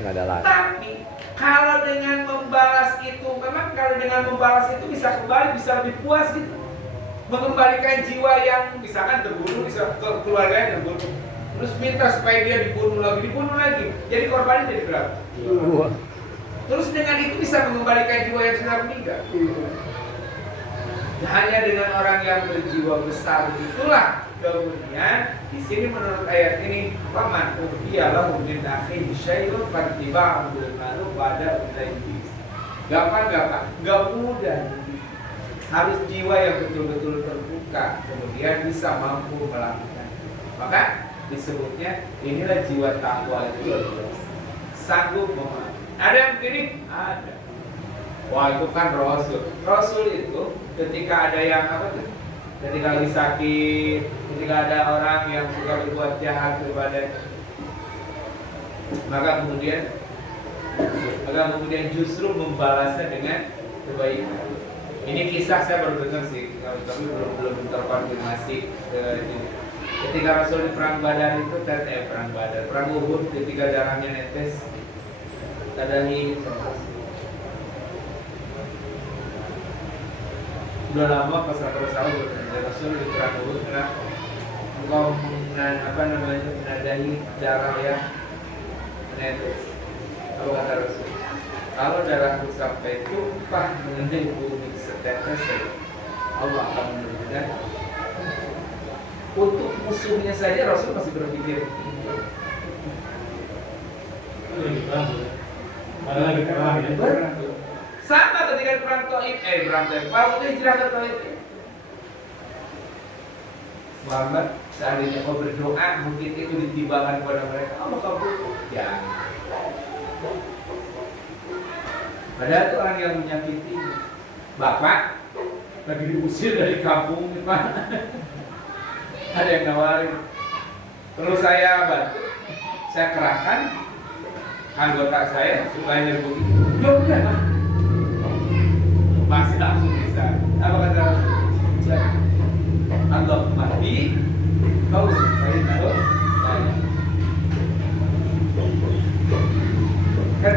Nggak ada lagi. Tapi kalau dengan membalas itu, memang kalau dengan membalas itu bisa kembali, bisa lebih puas gitu. Mengembalikan jiwa yang misalkan terbunuh, bisa ke keluarganya terbunuh. Terus minta supaya dia dibunuh lagi. Jadi korbannya jadi berapa? 2. Terus dengan itu bisa mengembalikan jiwa yang sudah meninggal. Hanya dengan orang yang berjiwa besar itulah kemudian di sini menurut ayat ini faman ufiyalahu min akhihi syai'un fattiba'un bil ma'ruf wa ada'un ilaihi. Gampang, enggak mudah. Harus jiwa yang betul-betul terbuka kemudian bisa mampu melakukan. Maka disebutnya inilah jiwa takwa itu sanggup memaafkan. Ada yang begini? Ada. Wah itu kan Rasul. Rasul itu ketika ada yang ketika lagi sakit, ketika ada orang yang suka berbuat jahat kepada, maka kemudian justru membalasnya dengan kebaikan. Ini kisah saya baru dengar sih, tapi belum terkonfirmasi ke ini. Ketika Rasul di perang Badar itu, perang Uhud, ketika darahnya netes, tadahi udah lama pas Rasul di perang Uhud, kenapa? Engkau menadahi darah yang menetes. Apa kata Rasul? Kalau darahku sampai tumpah mengenai bumi setetes, Allah akan menurunkan. Untuk musuhnya saja Rasul masih berpikir. Sama ketika perang Taif, waktu hijrah ke Taif. Muhammad, seandainya kau berdoa, mungkin itu ditibakan kepada mereka. Allah kabul. Jangan. Padahal itu orang yang menyakiti. Bapak lagi diusir dari kampung, Pak. Ada yang nawarin. Terus saya bantu, saya kerahkan anggota saya supaya nyerbu. Ya, masih langsung bisa. Apa kata Allah mati, kau baik tahu. Kan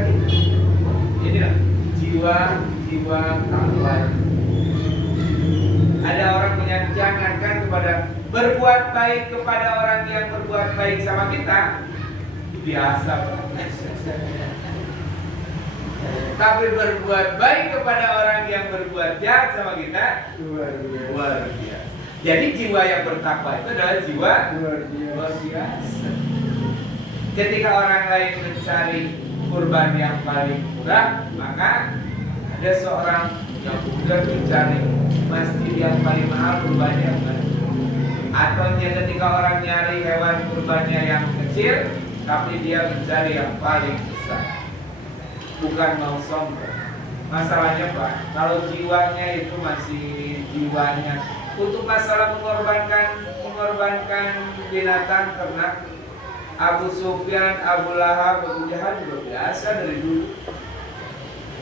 inilah jiwa takwa. Ada orang menyanjangkan kepada berbuat baik kepada orang yang berbuat baik sama kita biasa, tapi berbuat baik kepada orang yang berbuat jahat sama kita luar biasa. Jadi jiwa yang bertakwa itu adalah jiwa luar biasa. Ketika orang lain mencari kurban yang paling murah, maka ada seorang yang kemudian mencari masjid yang paling mahal kurbannya. Atau ketika orang nyari hewan kurbannya yang kecil, tapi dia mencari yang paling besar. Bukan mau sombong. Masalahnya Pak, kalau jiwanya itu masih jiwanya untuk masalah mengorbankan binatang ternak, Abu Sufyan, Abu Lahab, Abu Jahal juga biasa dari dulu.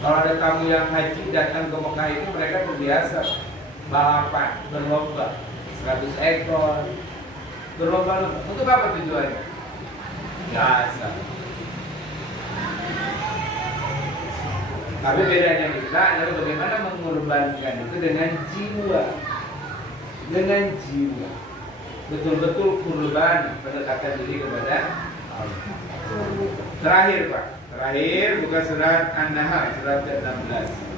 Kalau ada tamu yang haji datang ke Mekah itu mereka terbiasa balapan, berlomba 100 ekor berlomba-lomba. Untuk apa tujuannya? Biasa. Tapi bedanya kita adalah bagaimana mengorbankan itu dengan jiwa. Dengan jiwa. Betul-betul kurban mendekatkan diri kepada Allah. Terakhir Pak, buka surat An-Nahl surat ke-16.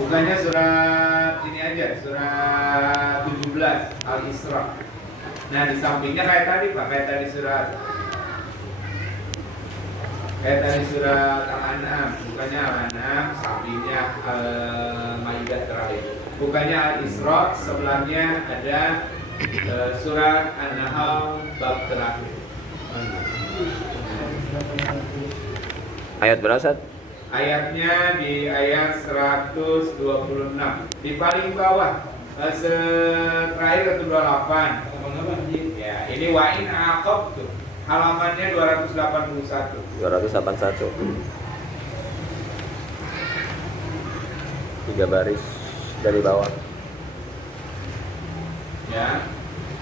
Bukannya surat ini aja, surat 17 Al-Isra. Nah di sampingnya kayak tadi Pak, kayak tadi surat Al-An'am. Bukannya Al-An'am, sampingnya Al-Maidah terakhir. Bukannya Al-Isra, sebelahnya ada surat An-Nahl bab terakhir. Ayat berapa? Ayatnya di ayat 126 di paling bawah, terakhir ke 28. Ya, ini wa'in aqab tuh. Halamannya 281. 281. 3 baris dari bawah. Ya,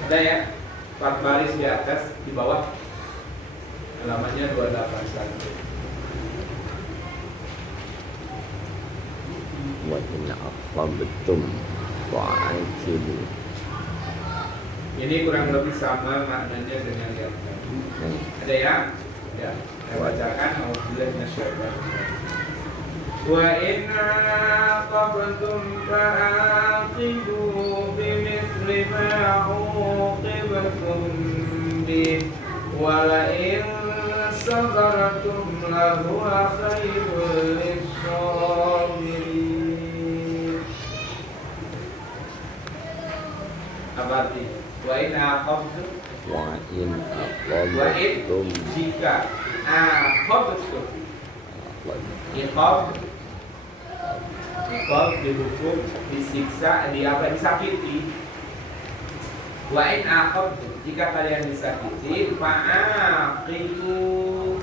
ada ya 4 baris di atas, di bawah halamannya 281. Wa in aqabtum wa'aqibu. Ini kurang lebih sama maknanya dengan yang tadi. Ada ya? Ya, saya bacakan. Alhamdulillah minasyaitonir rajim. Wa in aqabtum fa'aqibu bimithli ma uqibtum bih wa la in sabartum lahuwa khairul lis-sabirin. Apa arti? Wa in aqabtum, Wa in jika aqabtum iqab dihukum, disiksa, disakiti. Wa in aqabtum, jika kalian disakiti, fa'aqibu,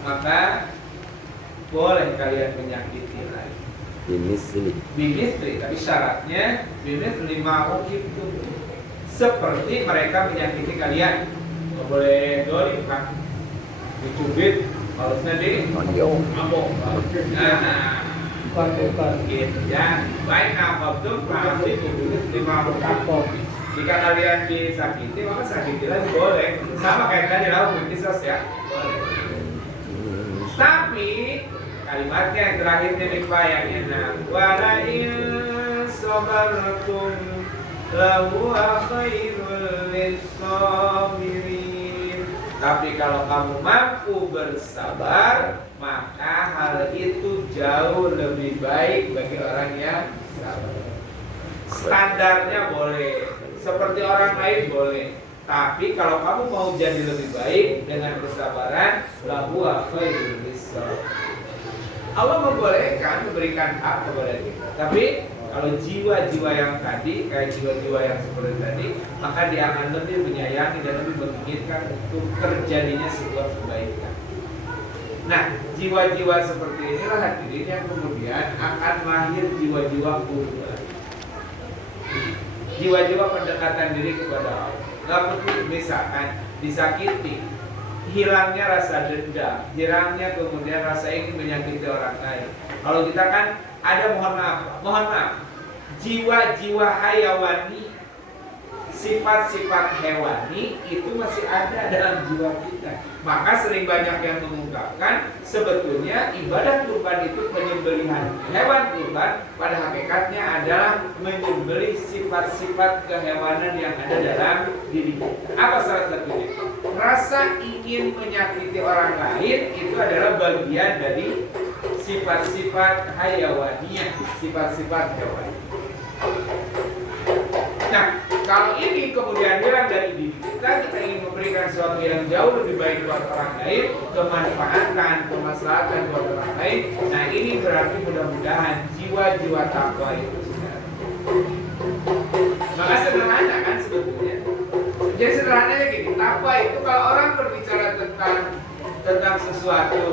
maka boleh kalian menyakiti lagi. Bimisri, tapi syaratnya bimisri ma'uqibtum, seperti mereka menyakiti kalian. Nggak boleh dolim kan? Dicubit, harusnya di mabok. Bukan. Gitu ya. Baik, aqabtum fa'aqibu bimisri ma'uqibtum. Jika kalian disakiti, maka sakitilah boleh. Sama kayak tadi hukum kisos ya, boleh. Tapi kalimatnya yang terakhirnya nih Pak yang enak. Wala in sabartum lahu khairul lisabirin. Tapi kalau kamu mampu bersabar, maka hal itu jauh lebih baik bagi orang yang sabar. Standarnya boleh, seperti orang lain boleh. Tapi kalau kamu mau jadi lebih baik dengan kesabaran, lahu khairul lisabirin. Allah membolehkan memberikan hak kepada kita. Tapi kalau jiwa-jiwa yang tadi, kayak jiwa-jiwa yang seperti tadi, maka dia akan lebih menyayangi dan lebih menginginkan untuk terjadinya sebuah kebaikan. Nah, jiwa-jiwa seperti inilah hadirin yang kemudian akan lahir jiwa-jiwa kurban. Jiwa-jiwa pendekatan diri kepada Allah. Gak perlu misalkan disakiti, hilangnya rasa dendam, hilangnya kemudian rasa ingin menyakiti orang lain. Kalau kita kan ada mohon maaf, jiwa-jiwa hayawani, sifat-sifat hewani itu masih ada dalam jiwa kita. Maka sering banyak yang mengungkapkan sebetulnya ibadah kurban itu penyembelihan hewan kurban pada hakikatnya adalah menyembelih sifat-sifat kehewanan yang ada dalam diri kita. Apa salah satunya? Rasa ingin menyakiti orang lain itu adalah bagian dari sifat-sifat hayawaniyah, sifat-sifat hewani. Nah, kalau ini kemudian hilang dari diri kita ingin memberikan sesuatu yang jauh lebih baik buat orang lain, kemanfaatan, kemaslahatan buat orang lain. Nah, ini berarti mudah-mudahan jiwa-jiwa takwa itu sudah. Maka sederhana kan sebetulnya. Jadi sederhananya gini, takwa itu kalau orang berbicara tentang sesuatu,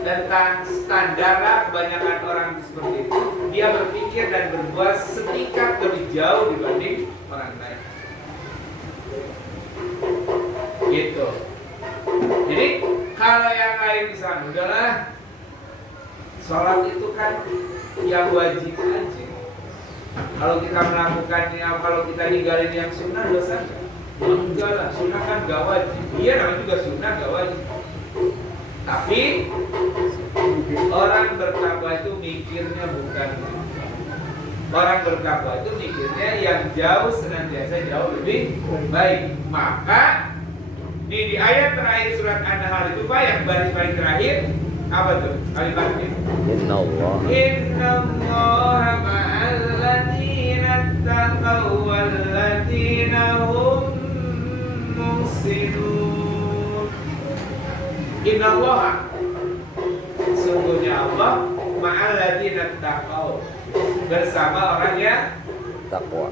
tentang standar lah, kebanyakan orang seperti itu, dia berpikir dan berbuat setingkat lebih jauh dibanding orang lain. Gitu. Jadi kalau yang lain misalnya udahlah, sholat itu kan yang wajib aja. Kalau kita melakukannya, kalau kita ninggalin yang sunnah dosa enggak? Enggak lah, sunnah kan gak wajib. Iya namanya juga sunnah gak wajib. Tapi orang bertakwa itu mikirnya bukan itu. Orang bertakwa itu mikirnya yang jauh senantiasa jauh lebih baik. Maka di ayat terakhir surat An-Nahl itu Pak yang baris paling terakhir apa tuh kalimatnya? Innallaha ma'al ladzina taqaw wal ladzina hum muhsinun. Innallaha, sungguhnya Allah ma'al ladzina taqaw, bersama orang yang takwa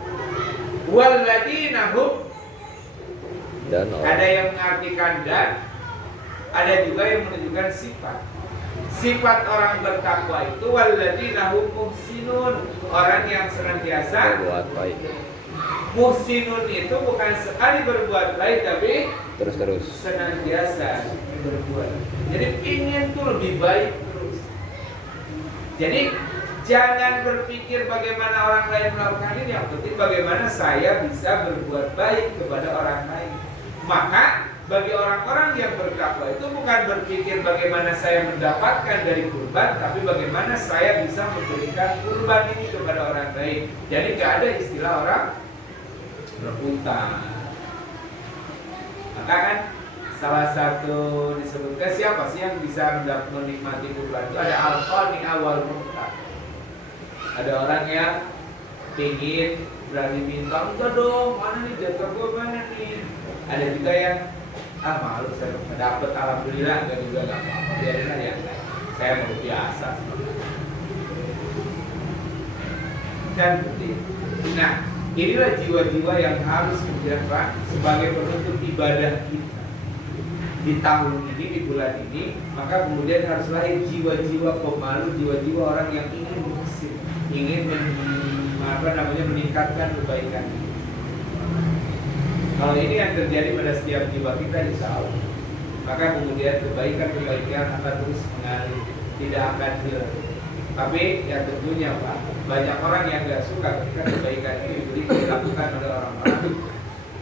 wal ladzina hum, dan ada yang mengartikan dan, ada juga yang menunjukkan sifat. Sifat orang bertakwa itu walladzina hum muhsinun, orang yang senantiasa berbuat baik. Muhsinun itu bukan sekali berbuat baik tapi Terus senantiasa berbuat. Jadi ingin tuh lebih baik terus. Jadi jangan berpikir bagaimana orang lain melakukan ini, yang penting bagaimana saya bisa berbuat baik kepada orang lain. Maka bagi orang-orang yang bertakwa itu bukan berpikir bagaimana saya mendapatkan dari kurban, tapi bagaimana saya bisa memberikan kurban ini kepada orang lain. Jadi gak ada istilah orang berutang. Maka kan salah satu disebutkan siapa sih yang bisa menikmati kurban itu ada al-qani awal mu'taq. Ada orang yang ingin berani minta, enggak dong, mana nih jatah gue mana nih. Ada juga yang malu saya dapat, alhamdulillah, enggak juga nggak apa-apa, biarin aja, saya mau biasa. Kan seperti itu. Nah, inilah jiwa-jiwa yang harus kemudian Pak sebagai penutup ibadah kita di tahun ini, di bulan ini, maka kemudian harus lahir jiwa-jiwa pemalu, jiwa-jiwa orang yang ingin muhsin, ingin meningkatkan kebaikan. Kalau ini yang terjadi pada setiap jiwa kita, insya Allah, maka kemudian kebaikan akan terus mengalir, tidak akan hilang. Tapi ya tentunya Pak, banyak orang yang nggak suka ketika kebaikan ini dilakukan oleh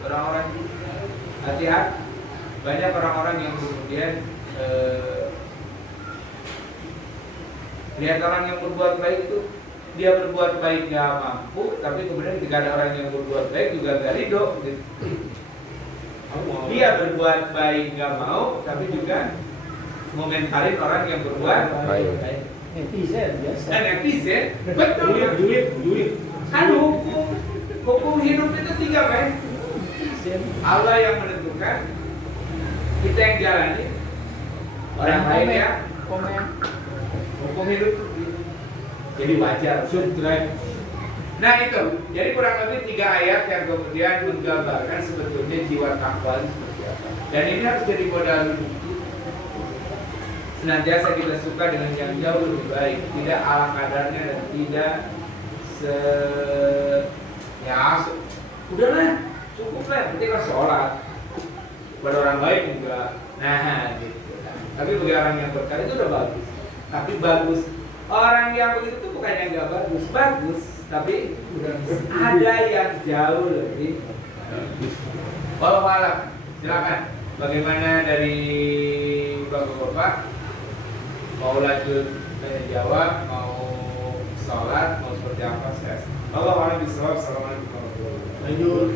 orang-orang hati-hati. Banyak orang-orang yang kemudian lihat orang yang berbuat baik itu, dia berbuat baik nggak mampu, tapi kemudian ketika ada orang yang berbuat baik juga nggak ridho gitu. Dia berbuat baik nggak mau, tapi juga ngomentarin orang yang berbuat baik. Netizen biasa. Dan netizen, betul. Julid. Kan hukum hidup itu tiga kan. Allah yang menentukan, kita yang jalani, orang lain ya komen. hukum hidup itu jadi wajar. Subscribe. Nah itu, jadi kurang lebih 3 ayat yang kemudian menggambarkan sebetulnya jiwa takwa itu seperti apa. Dan ini harus jadi modal hidup. Senantiasa kita suka dengan yang jauh lebih baik, tidak ala kadarnya dan tidak udahlah, cukup lah, penting kan sholat. Pada orang lain enggak, nah gitu. Tapi bagi orang yang berkah itu udah bagus. Tapi bagus, orang yang begitu tuh bukan yang nggak bagus, tapi ada yang jauh lebih. Walau malam, silakan. Bagaimana dari bapak-bapak? Mau lanjut tanya jawab, mau sholat, mau seperti apa? Allah a'lam bishawab. Assalamualaikum warahmatullahi wabarakatuh. Lanjut.